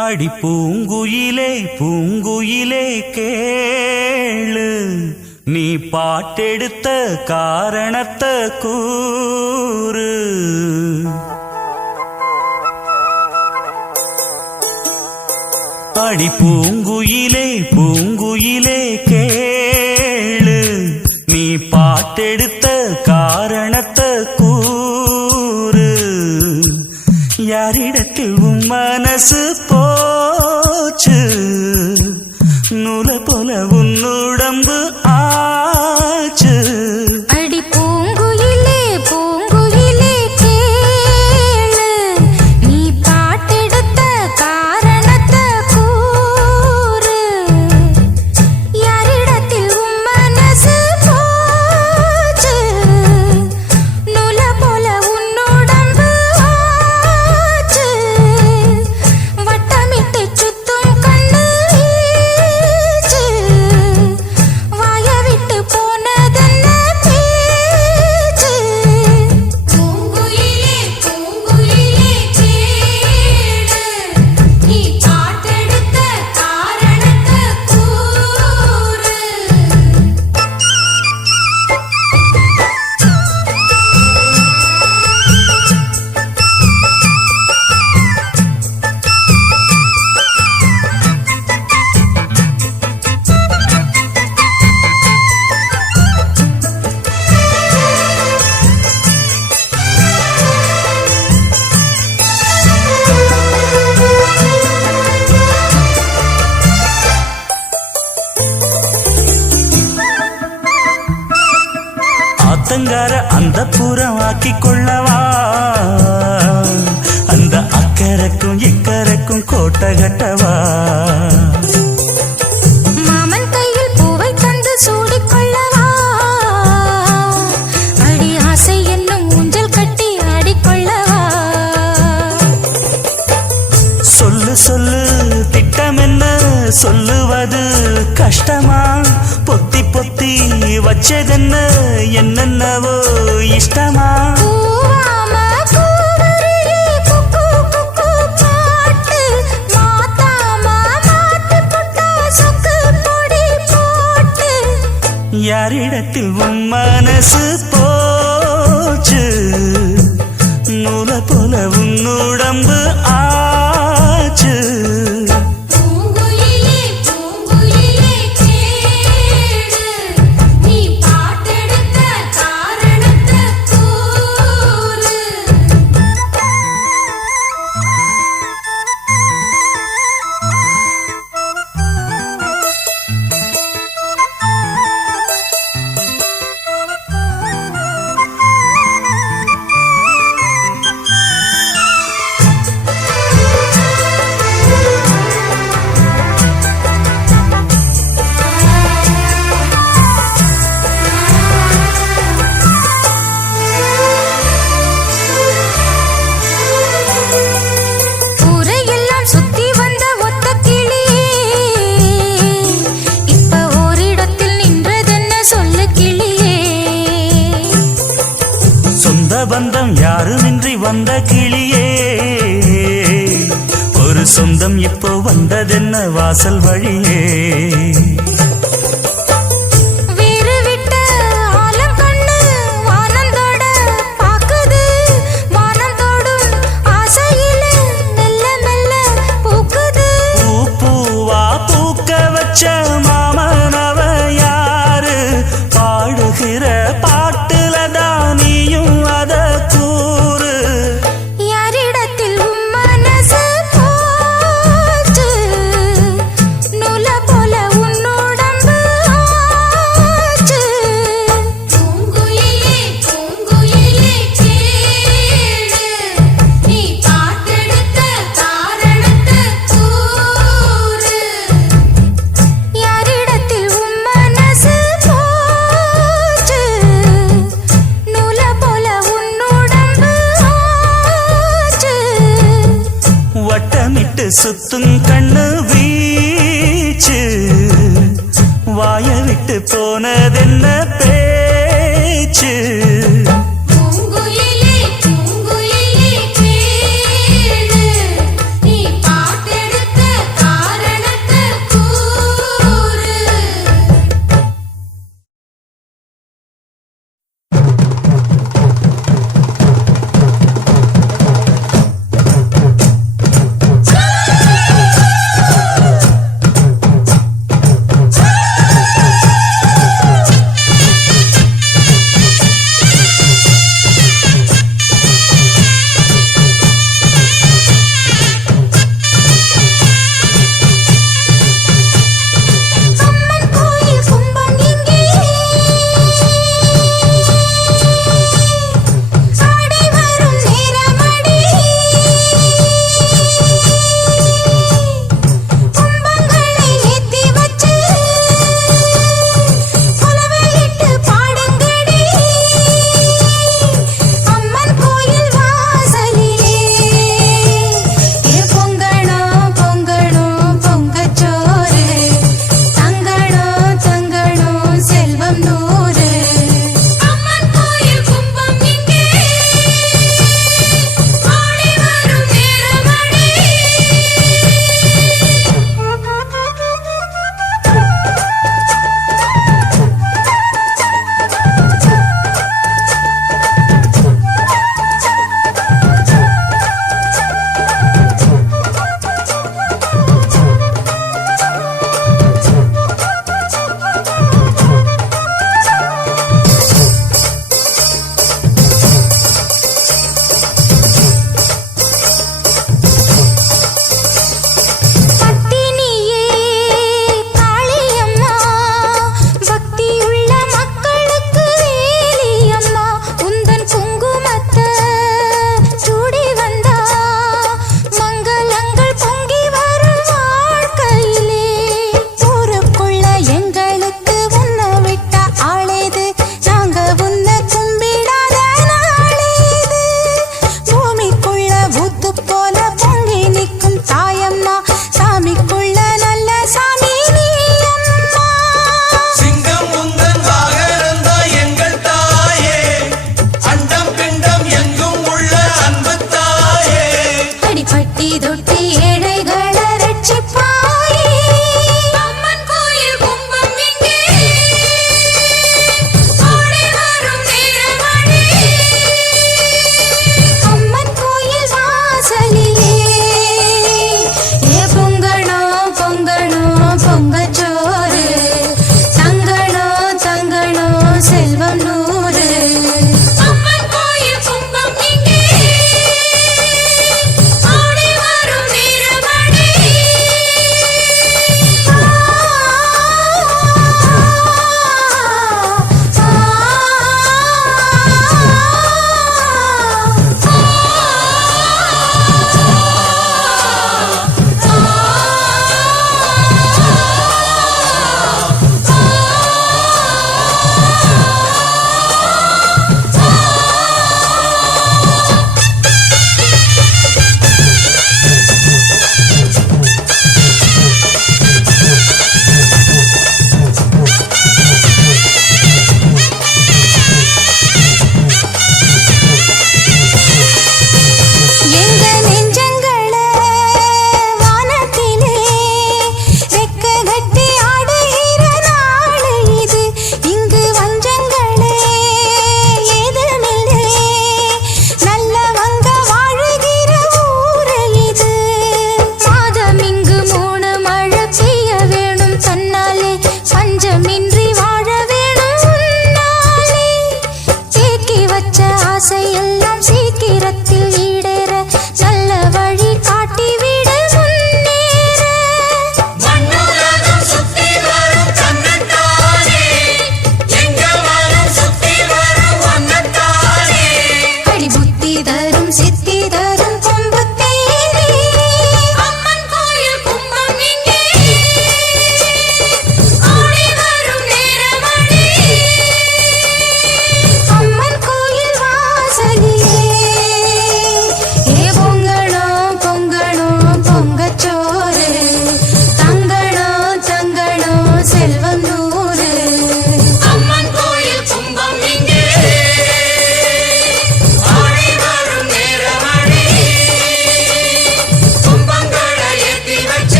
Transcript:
அடி பூங்குயிலே பூங்குயிலே கேளு. நீ பாட்டெடுத்த காரணத்தை கூறு. அடி பூங்குயிலே பூங்குயிலே கேளு. நீ பாட்டெடுத்த காரணத்தை கூறு. யாரிடத்தில் உன் மனசு മുളച്ച് നുല ஆத்தங்கார அந்த புறமாக்கி கொள்ளவா அந்த அக்கறைக்கும் இக்கரைக்கும் கோட்டை கட்டவா? சொல்லு திட்டம் என்ன சொல்லுவது கஷ்டமா? வச்சதென்ன என்னென்னவோ இஷ்டமா? யாரிடத்தில் உன் மனசு போச்சு? நூல போல உன் ஆ யாருமின்றி வந்த கிளியே. ஒரு சொந்தம் இப்போ வந்ததென்ன வாசல் வழியே. பாடுகிற tú, you